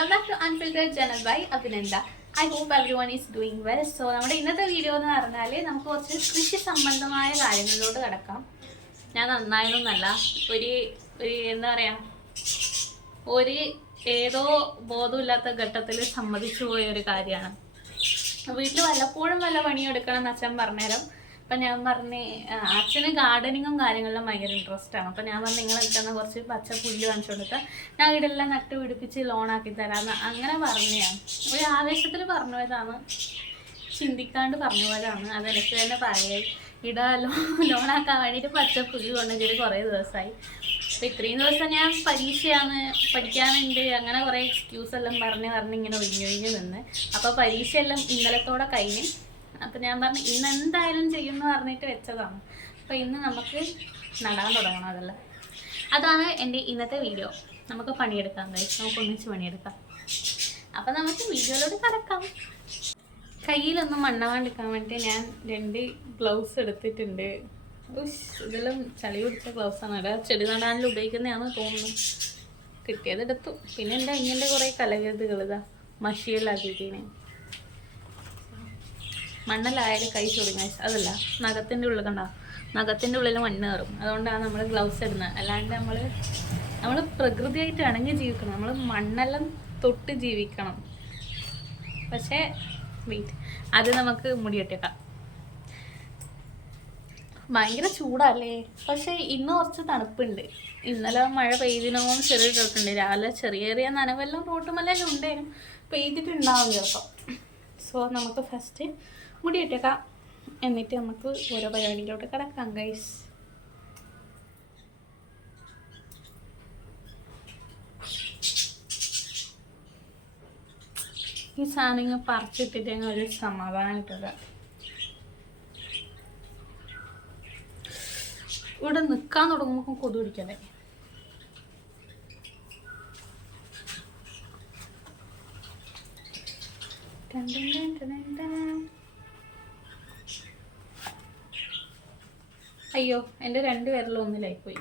Welcome back to unfiltered channel by Abhinanda. I hope everyone is doing well. So നമ്മുടെ ഇന്നത്തെ video എന്ന് പറഞ്ഞാൽ നമുക്ക് കുറച്ച് കൃഷി സംബന്ധമായ കാര്യങ്ങളിലോട്ട് കിടക്കാം. ഞാൻ നന്നായതൊന്നല്ല, ഒരു എന്താ പറയുക, ഒരു ഏതോ ബോധമില്ലാത്ത ഘട്ടത്തിൽ സമ്മതിച്ചു പോയ ഒരു കാര്യമാണ്. വീട്ടിൽ വല്ലപ്പോഴും വല്ല പണിയെടുക്കണം എന്ന് അച്ഛൻ പറഞ്ഞേരം. അപ്പം ഞാൻ പറഞ്ഞ് അച്ഛന് ഗാർഡനിങ്ങും കാര്യങ്ങളിലും ഭയങ്കര ഇൻട്രസ്റ്റ് ആണ്. അപ്പം ഞാൻ പറഞ്ഞു നിങ്ങൾ എനിക്കെന്നാൽ കുറച്ച് പച്ച പുല്ല് വാങ്ങിച്ചു കൊടുത്താൽ ഞാൻ ഇവിടെല്ലാം നട്ട് പിടിപ്പിച്ച് ലോണാക്കി തരാമെന്ന് അങ്ങനെ പറഞ്ഞതാണ്. ഒരു ആവേശത്തിൽ പറഞ്ഞു പോയതാണ്, ചിന്തിക്കാണ്ട് പറഞ്ഞു പോയതാണ്. അതെനിക്ക് തന്നെ പറയായി ഇവിടെ ലോണാക്കാൻ വേണ്ടിയിട്ട് പച്ച പുല്ല് കൊണ്ടുവച്ചിട്ട് കുറേ ദിവസമായി. അപ്പോൾ ഇത്രയും ദിവസം ഞാൻ പരീക്ഷയാണ്, പഠിക്കാനുണ്ട്, അങ്ങനെ കുറേ എക്സ്ക്യൂസ് എല്ലാം പറഞ്ഞ് ഇങ്ങനെ ഒഴിഞ്ഞൊഴിഞ്ഞ് നിന്ന്. അപ്പോൾ പരീക്ഷയെല്ലാം ഇന്നലത്തോടെ കഴിഞ്ഞ്. അപ്പം ഞാൻ പറഞ്ഞു ഇന്ന് എന്തായാലും ചെയ്യുമെന്ന് പറഞ്ഞിട്ട് വെച്ചതാണ്. അപ്പോൾ ഇന്ന് നമുക്ക് നടാൻ തുടങ്ങണം. അതാണ് എൻ്റെ ഇന്നത്തെ വീഡിയോ. നമുക്ക് പണിയെടുക്കാം ഗൈസ്, നമുക്ക് ഒന്നിച്ച് പണിയെടുക്കാം. അപ്പം നമുക്ക് വീഡിയോയിലോട്ട് കടക്കാം. കയ്യിലൊന്നും മണ്ണാവാണ്ടിരിക്കാൻ വേണ്ടി ഞാൻ 2 ഗ്ലൗസ് എടുത്തിട്ടുണ്ട്. ഇതെല്ലാം ചളി പിടിച്ച ഗ്ലൗസാണ്. അവിടെ ചെടി നടാനിൽ ഉപയോഗിക്കുന്നതാണെന്ന് തോന്നുന്നു. കിട്ടിയതെടുത്തു. പിന്നെ എൻ്റെ ഇങ്ങനത്തെ കുറേ കലകൃതികൾ ഇതാ മഷിയെല്ലാക്കിയിട്ടീന്. മണ്ണെല്ലായാലും കൈ ചൊടുങ്ങ. അതല്ല, നഖത്തിൻ്റെ ഉള്ളിൽ കണ്ടോ, നഖത്തിൻ്റെ ഉള്ളിൽ മണ്ണ് കയറും. അതുകൊണ്ടാണ് നമ്മൾ ഗ്ലൗസ് ഇടുന്നത്. അല്ലാണ്ട് നമ്മൾ പ്രകൃതിയായിട്ട് ഇണങ്ങി ജീവിക്കണം. നമ്മൾ മണ്ണെല്ലാം തൊട്ട് ജീവിക്കണം. പക്ഷേ വെയിറ്റ്, അത് നമുക്ക് മുടി കെട്ടിയേക്കാം. ഭയങ്കര ചൂടല്ലേ. പക്ഷേ ഇന്ന് കുറച്ച് തണുപ്പുണ്ട്. ഇന്നലെ മഴ പെയ്തിനോന്ന് ചെറിയ ഡൗട്ടുണ്ട്. രാവിലെ ചെറിയ നനവെല്ലാം റോട്ടുമല്ലെല്ലാം ഉണ്ടായിരുന്നു, പെയ്തിട്ടുണ്ടാവും ചിലപ്പോൾ. സോ നമുക്ക് ഫസ്റ്റ് മുടി കെട്ടിയേക്കാം, എന്നിട്ട് നമുക്ക് ഓരോ പരിപാടിയിലോട്ട് കിടക്കാം ഗൈസ്. ഈ സാധനങ്ങൾ പറിച്ചിട്ടിട്ടെങ്കിൽ ഒരു സമാധാനം കിട്ടില്ല. ഇവിടെ നിൽക്കാൻ തുടങ്ങുമ്പോൾ കൊതു പിടിക്കല്ലേ. അയ്യോ, എൻ്റെ 2 വിരലും ഒന്നിലായിപ്പോയി.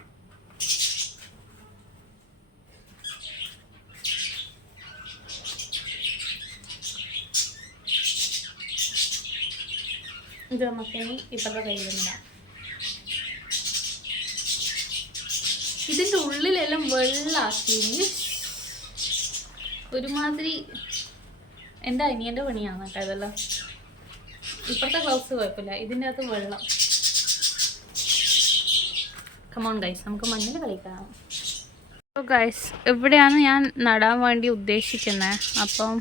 ഇത് നമുക്കിനി ഇപ്പോഴത്തെ കയ്യിലില്ല. ഇതിൻ്റെ ഉള്ളിലെല്ലാം വെള്ളാക്കി ഒരുമാതിരി. എൻ്റെ അനിയൻ്റെ പണിയാണ് കേട്ടോ ഇതെല്ലാം. ഇപ്പോഴത്തെ ഗ്ലൗസ് കുഴപ്പമില്ല, ഇതിൻ്റെ അകത്ത് വെള്ളം. കമോൺ ഗൈസ്, നമുക്ക് മണ്ണിൽ കളിക്കാം. അപ്പോൾ ഗൈസ്, എവിടെയാണ് ഞാൻ നടാൻ വേണ്ടി ഉദ്ദേശിക്കുന്നത്. അപ്പം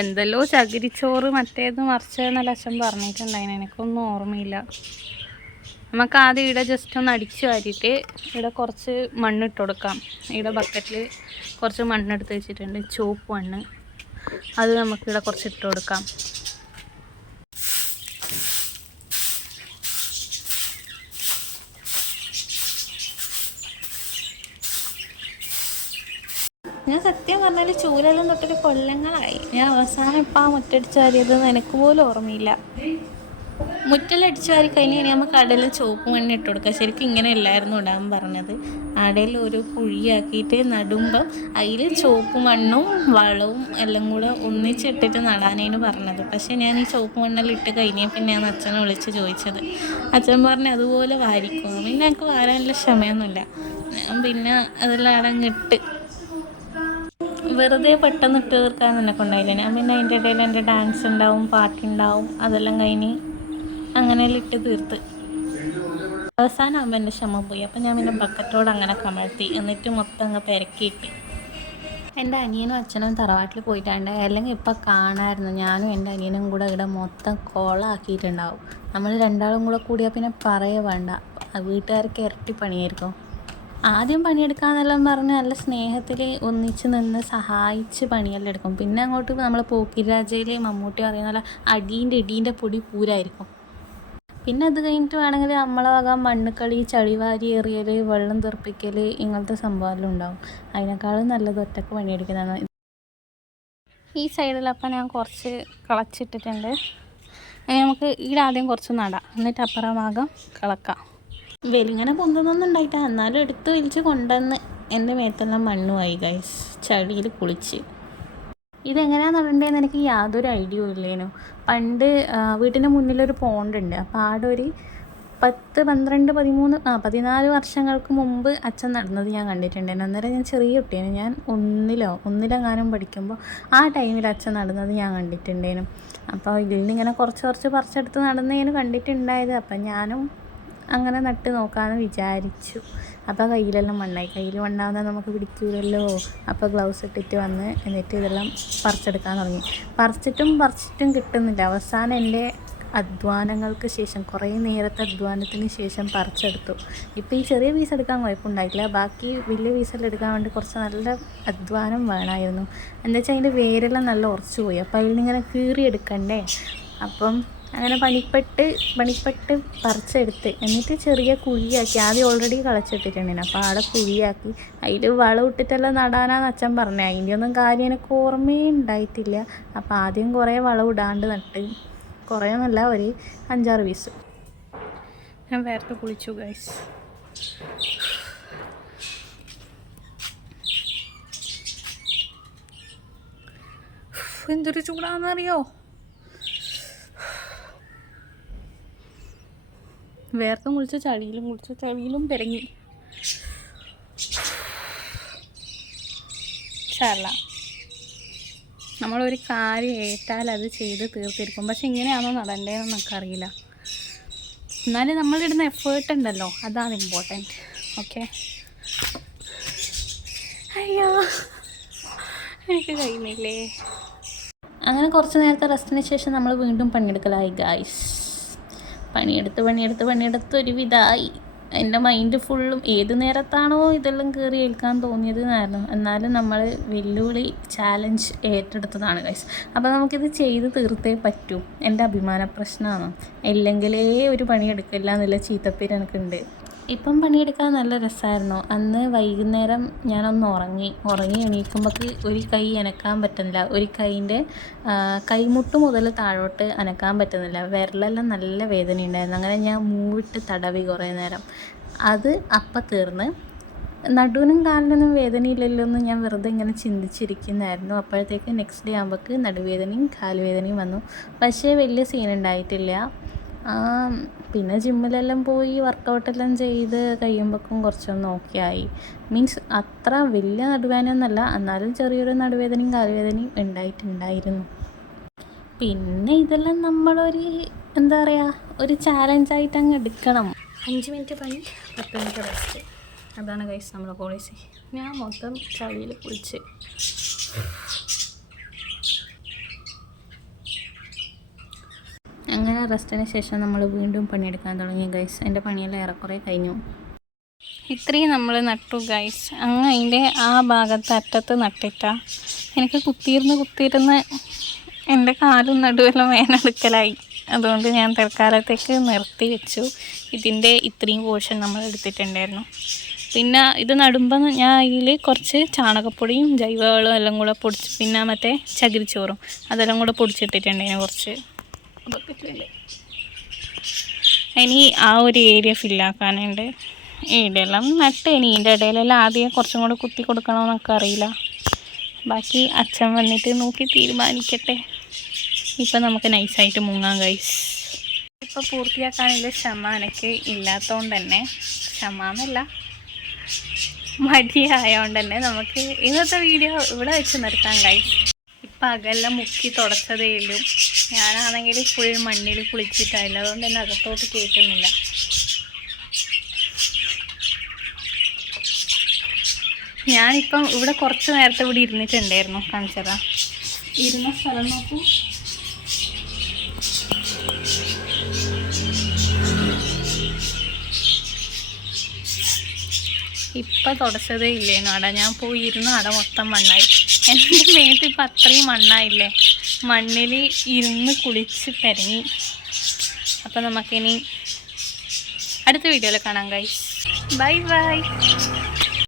എന്തെല്ലോ ചകിരിച്ചോറ് മറ്റേത് മറിച്ചതെന്നല്ല അച്ഛൻ പറഞ്ഞിട്ടുണ്ടായിരുന്നു, എനിക്കൊന്നും ഓർമ്മയില്ല. നമുക്ക് ആദ്യം ഇവിടെ ജസ്റ്റ് ഒന്ന് അടിച്ചു വാരിയിട്ട് ഇവിടെ കുറച്ച് മണ്ണിട്ട് കൊടുക്കാം. ഇവിടെ ബക്കറ്റിൽ കുറച്ച് മണ്ണെടുത്ത് വെച്ചിട്ടുണ്ട്, ചുവപ്പ് മണ്ണ്. അത് നമുക്കിവിടെ കുറച്ച് ഇട്ട് കൊടുക്കാം. ഞാൻ സത്യം പറഞ്ഞാൽ ചൂലെല്ലാം തൊട്ടൊരു കൊല്ലങ്ങളായി. ഞാൻ അവസാനം ഇപ്പം ആ മുറ്റടിച്ച് വാരിയത് എനിക്ക് പോലും ഓർമ്മയില്ല. മുറ്റെല്ലാം അടിച്ചു വാരി കഴിഞ്ഞാൽ നമുക്ക് അടയിൽ ചുവപ്പ് മണ്ണ് ഇട്ട് കൊടുക്കുക. ശരിക്കും ഇങ്ങനെ എല്ലായിരുന്നു ഇടാൻ പറഞ്ഞത്. അടയിൽ ഒരു കുഴിയാക്കിയിട്ട് നടുമ്പം അതിൽ ചുവപ്പ് മണ്ണും വളവും എല്ലാം കൂടെ ഒന്നിച്ചിട്ടിട്ട് നടാനേന് പറഞ്ഞത്. പക്ഷേ ഞാൻ ഈ ചുവപ്പ് മണ്ണെല്ലാം ഇട്ട് കഴിഞ്ഞാൽ പിന്നെ ഞാൻ അച്ഛനെ വിളിച്ച് ചോദിച്ചത്. അച്ഛൻ പറഞ്ഞ് അതുപോലെ വാരിക്കും. പിന്നെ എനിക്ക് വാരാനുള്ള ക്ഷമയൊന്നുമില്ല. ഞാൻ പിന്നെ അതെല്ലാം അടങ്ങിട്ട് വെറുതെ പെട്ടെന്ന് ഇട്ട് തീർക്കാൻ തന്നെ കൊണ്ടായില്ല. ഞാൻ പിന്നെ അതിൻ്റെ ഇടയിൽ എൻ്റെ ഡാൻസ് ഉണ്ടാവും, പാട്ടുണ്ടാവും, അതെല്ലാം കഴിഞ്ഞ് അങ്ങനെയെല്ലാം ഇട്ട് തീർത്ത് അവസാനം ആകുമ്പോൾ എൻ്റെ ക്ഷമ പോയി. അപ്പം ഞാൻ പിന്നെ ബക്കറ്റോട് അങ്ങനെ കമഴ്ത്തി, എന്നിട്ട് മൊത്തം അങ്ങ് പെരക്കിയിട്ട്. എൻ്റെ അനിയനും അച്ഛനും തറവാട്ടിൽ പോയിട്ടുണ്ട്. അല്ലെങ്കിൽ ഇപ്പം കാണാമായിരുന്നു. ഞാനും എൻ്റെ അനിയനും കൂടെ ഇവിടെ മൊത്തം കോളാക്കിയിട്ടുണ്ടാവും. നമ്മൾ രണ്ടാളും കൂടെ കൂടിയാൽ പിന്നെ പറയേ വേണ്ട, വീട്ടുകാർക്ക് ഇരട്ടി പണിയായിരിക്കും. ആദ്യം പണിയെടുക്കാമെന്നെല്ലാം പറഞ്ഞ് നല്ല സ്നേഹത്തിൽ ഒന്നിച്ച് നിന്ന് സഹായിച്ച് പണിയെല്ലാം എടുക്കും. പിന്നെ അങ്ങോട്ട് നമ്മൾ പോക്കിരാജയിൽ മമ്മൂട്ടി പറയുന്ന പോലെ ഇടീൻ്റെ പൊടി പൂരായിരിക്കും. പിന്നെ അത് കഴിഞ്ഞിട്ട് വേണമെങ്കിൽ നമ്മളെ വക മണ്ണുകളി, ചളിവാരി എറിയൽ, വെള്ളം തെറിപ്പിക്കൽ, ഇങ്ങനത്തെ സംഭവമെല്ലാം ഉണ്ടാവും. അതിനേക്കാളും നല്ലത് ഒറ്റക്ക് പണിയെടുക്കുന്നതാണ്. ഈ സൈഡിലപ്പം ഞാൻ കുറച്ച് കളച്ചിട്ടിട്ടുണ്ട്. നമുക്ക് ഇവിടെ ആദ്യം കുറച്ച് നടാം, എന്നിട്ട് അപ്പുറം ഭാഗം കളക്കാം. വെലിങ്ങനെ പൊന്തുന്നൊന്നും ഉണ്ടായിട്ടാ, എന്നാലും എടുത്ത് വലിച്ച് കൊണ്ടുവന്ന് എൻ്റെ മേത്തെല്ലാം മണ്ണുമായി ഗൈസ്. ചളിയിൽ കുളിച്ച് ഇതെങ്ങനെയാണ് നടണ്ടതെന്ന് എനിക്ക് യാതൊരു ഐഡിയ ഇല്ലേനു. പണ്ട് വീട്ടിൻ്റെ മുന്നിലൊരു പോണ്ടുണ്ട്. അപ്പോൾ ആടെ ഒരു 10, 12, 13, 14 വർഷങ്ങൾക്ക് മുമ്പ് അച്ഛൻ നടന്നത് ഞാൻ കണ്ടിട്ടുണ്ടായിരുന്നു. അന്നേരം ഞാൻ ചെറിയ കുട്ടിയാണ്. ഞാൻ ഒന്നിലെങ്ങാനും പഠിക്കുമ്പോൾ ആ ടൈമിൽ അച്ഛൻ നടന്നത് ഞാൻ കണ്ടിട്ടുണ്ടായിരുന്നു. അപ്പോൾ ഇതിൽ നിന്നിങ്ങനെ കുറച്ച് പറിച്ചെടുത്ത് നടന്നതിന് കണ്ടിട്ടുണ്ടായത്. അപ്പം ഞാനും അങ്ങനെ നട്ട് നോക്കാമെന്ന് വിചാരിച്ചു. അപ്പോൾ കയ്യിലെല്ലാം മണ്ണായി. കയ്യിൽ മണ്ണാവുന്നത് നമുക്ക് പിടിക്കൂലല്ലോ. അപ്പോൾ ഗ്ലൗസ് ഇട്ടിട്ട് വന്ന് എന്നിട്ട് ഇതെല്ലാം പറിച്ചെടുക്കാൻ തുടങ്ങി. പറിച്ചിട്ടും കിട്ടുന്നില്ല. അവസാനം എൻ്റെ അധ്വാനങ്ങൾക്ക് ശേഷം, കുറേ നേരത്തെ അധ്വാനത്തിന് ശേഷം പറിച്ചെടുത്തു. ഇപ്പോൾ ഈ ചെറിയ പീസ് എടുക്കാൻ കുഴപ്പമുണ്ടായിട്ടില്ല. ബാക്കി വലിയ പീസെല്ലാം എടുക്കാൻ വേണ്ടി കുറച്ച് നല്ല അധ്വാനം വേണമായിരുന്നു. എന്താ വെച്ചാൽ അതിൻ്റെ വേരെല്ലാം നല്ല ഉറച്ചു പോയി. അപ്പോൾ അതിൽ നിന്നിങ്ങനെ കീറിയെടുക്കണ്ടേ. അപ്പം അങ്ങനെ പണിപ്പെട്ട് പറിച്ചെടുത്ത് എന്നിട്ട് ചെറിയ കുഴിയാക്കി. ആദ്യം ഓൾറെഡി കളച്ചിട്ടിട്ടുണ്ടായിരുന്നു. അപ്പോൾ ആടെ കുഴിയാക്കി അതിൽ വളം ഇട്ടിട്ടെല്ലാം നടാനാന്ന് അച്ഛൻ പറഞ്ഞു. അതിൻ്റെ ഒന്നും കാര്യം എനിക്ക് ഓർമ്മയേ ഉണ്ടായിട്ടില്ല. അപ്പോൾ ആദ്യം കുറേ വളം ഇടാണ്ട് നട്ട്, കുറേ നല്ല ഒരു 5-6 പീസ്. ഞാൻ വേറെ കുളിച്ചു ഗൈസ്. എന്തൊരു ചൂടാണെന്നറിയോ. വേർത്തും കുളിച്ച ചളിയിലും പെരങ്ങി. ചല്ല നമ്മളൊരു കാര്യം ഏറ്റാൽ അത് ചെയ്ത് തീർത്തിരിക്കും. പക്ഷെ ഇങ്ങനെയാണോ നടണ്ടേന്ന് നമുക്കറിയില്ല. എന്നാലും നമ്മളിടുന്ന എഫേർട്ട് ഉണ്ടല്ലോ, അതാണ് ഇമ്പോർട്ടൻറ്റ്. ഓക്കെ. അയ്യോ എനിക്ക് കഴിയുന്നില്ലേ. അങ്ങനെ കുറച്ച് നേരത്തെ റെസ്റ്റിന് ശേഷം നമ്മൾ വീണ്ടും പണിയെടുക്കലായി ഗായ്സ്. പണിയെടുത്ത് ഒരുവിധമായി. എൻ്റെ മൈൻഡ് ഫുള്ളും ഏത് നേരത്താണോ ഇതെല്ലാം കയറി ഏൽക്കാൻ തോന്നിയത് എന്നായിരുന്നു. എന്നാലും നമ്മൾ വെല്ലുവിളി ചാലഞ്ച് ഏറ്റെടുത്തതാണ് ഗൈസ്. അപ്പോൾ നമുക്കിത് ചെയ്ത് തീർത്തേ പറ്റൂ. എൻ്റെ അഭിമാന പ്രശ്നമാണ്. ഇല്ലെങ്കിലേ ഒരു പണിയെടുക്കില്ല എന്നുള്ള ചീത്തപ്പേര് എനിക്കുണ്ട്. ഇപ്പം പണിയെടുക്കാൻ നല്ല രസമായിരുന്നു. അന്ന് വൈകുന്നേരം ഞാനൊന്ന് ഉറങ്ങി എണീക്കുമ്പോഴേക്ക് ഒരു കൈ അനക്കാൻ പറ്റുന്നില്ല. ഒരു കൈയിൻ്റെ കൈമുട്ട് മുതൽ താഴോട്ട് അനക്കാൻ പറ്റുന്നില്ല. വിരലെല്ലാം നല്ല വേദന ഉണ്ടായിരുന്നു. അങ്ങനെ ഞാൻ മൂവിട്ട് തടവി കുറേ നേരം. അത് അപ്പം തീർന്ന്. നടുവിനും കാലിനൊന്നും വേദനയില്ലല്ലോ എന്ന് ഞാൻ വെറുതെ ഇങ്ങനെ ചിന്തിച്ചിരിക്കുന്നതായിരുന്നു. അപ്പോഴത്തേക്ക് നെക്സ്റ്റ് ഡേ ആകുമ്പോഴേക്ക് നടുവേദനയും കാലുവേദനയും വന്നു. പക്ഷേ വലിയ സീനുണ്ടായിട്ടില്ല. പിന്നെ ജിമ്മിലെല്ലാം പോയി വർക്കൗട്ടെല്ലാം ചെയ്ത് കഴിയുമ്പോഴേക്കും കുറച്ചൊന്ന് ഓക്കെ ആയി. മീൻസ് അത്ര വലിയ നടുവേദനയൊന്നുമല്ല, എന്നാലും ചെറിയൊരു നടുവേദനയും കാലുവേദനയും ഉണ്ടായിട്ടുണ്ടായിരുന്നു. പിന്നെ ഇതെല്ലാം നമ്മളൊരു എന്താ പറയുക, ഒരു ചാലഞ്ചായിട്ട് അങ്ങ് എടുക്കണം. 5 മിനിറ്റ് പണി, 10 മിനിറ്റ് റെസ്റ്റ്. അതാണ് ഗൈസ് നമ്മുടെ പോളിസി. ഞാൻ മൊത്തം ചളിയിൽ കുളിച്ച് അങ്ങനെ റെസ്റ്റിന് ശേഷം നമ്മൾ വീണ്ടും പണിയെടുക്കാൻ തുടങ്ങി ഗൈസ്. എൻ്റെ പണിയെല്ലാം ഏറെക്കുറെ കഴിഞ്ഞു. ഇത്രയും നമ്മൾ നട്ടു ഗൈസ്. അങ്ങ് അതിൻ്റെ ആ ഭാഗത്ത് അറ്റത്ത് നട്ടിട്ടാ എനിക്ക് കുത്തിയിരുന്ന് എൻ്റെ കാലും നടുവെല്ലാം വേനെടുക്കലായി. അതുകൊണ്ട് ഞാൻ തൽക്കാലത്തേക്ക് നിർത്തി വെച്ചു. ഇതിൻ്റെ ഇത്രയും പോർഷൻ നമ്മൾ എടുത്തിട്ടുണ്ടായിരുന്നു. പിന്നെ ഇത് നടുമ്പോൾ ഞാൻ അതിൽ കുറച്ച് ചാണകപ്പൊടിയും ജൈവവളവും എല്ലാം കൂടെ പൊടിച്ച്, പിന്നെ മറ്റേ ചകിരിച്ചോറും അതെല്ലാം കൂടെ പൊടിച്ചിട്ടിട്ടുണ്ടായിരുന്നു കുറച്ച്. ഇനി ആ ഒരു ഏരിയ ഫില്ലാക്കാനുണ്ട്. ഇവിടെയെല്ലാം നട്ട്. ഇനി ഇതിൻ്റെ ഇടയിലെല്ലാം ആദ്യം കുറച്ചും കൂടെ കുത്തി കൊടുക്കണമെന്നൊക്കെ അറിയില്ല. ബാക്കി അച്ഛൻ വന്നിട്ട് നോക്കി തീരുമാനിക്കട്ടെ. ഇപ്പം നമുക്ക് നൈസായിട്ട് മുങ്ങാം ഗൈസ്. ഇപ്പം പൂർത്തിയാക്കാനുള്ള ക്ഷമ എനിക്ക് ഇല്ലാത്തതുകൊണ്ട് തന്നെ, ക്ഷമ മടിയായതുകൊണ്ട് തന്നെ നമുക്ക് ഇന്നത്തെ വീഡിയോ ഇവിടെ വെച്ച് നിർത്താം ഗൈസ്. ഇപ്പം അകലെല്ലാം മുക്കി തുടച്ചതേ ഉള്ളൂ. ഞാനാണെങ്കിൽ ഫുൾ മണ്ണിൽ കുളിച്ചിട്ടായില്ല, അതുകൊണ്ട് തന്നെ അകത്തോട്ട് കയറ്റുന്നില്ല. ഞാനിപ്പം ഇവിടെ കുറച്ച് നേരത്തെ ഇവിടെ ഇരുന്നിട്ടുണ്ടായിരുന്നു. കാണിച്ചതാ ഇരുന്ന സ്ഥലം നോക്കൂ. ഇപ്പം തുടച്ചതേ ഇല്ലേനു അട. ഞാൻ പോയി ഇരുന്ന് അട മൊത്തം മണ്ണായി. എൻ്റെ മേത്ത് ഇപ്പം അത്രയും മണ്ണായില്ലേ. മണ്ണിൽ ഇരുന്ന് കുളിച്ച് പെരങ്ങി. അപ്പം നമുക്കിനി അടുത്ത വീഡിയോയിൽ കാണാം ഗൈസ്. Bye bye.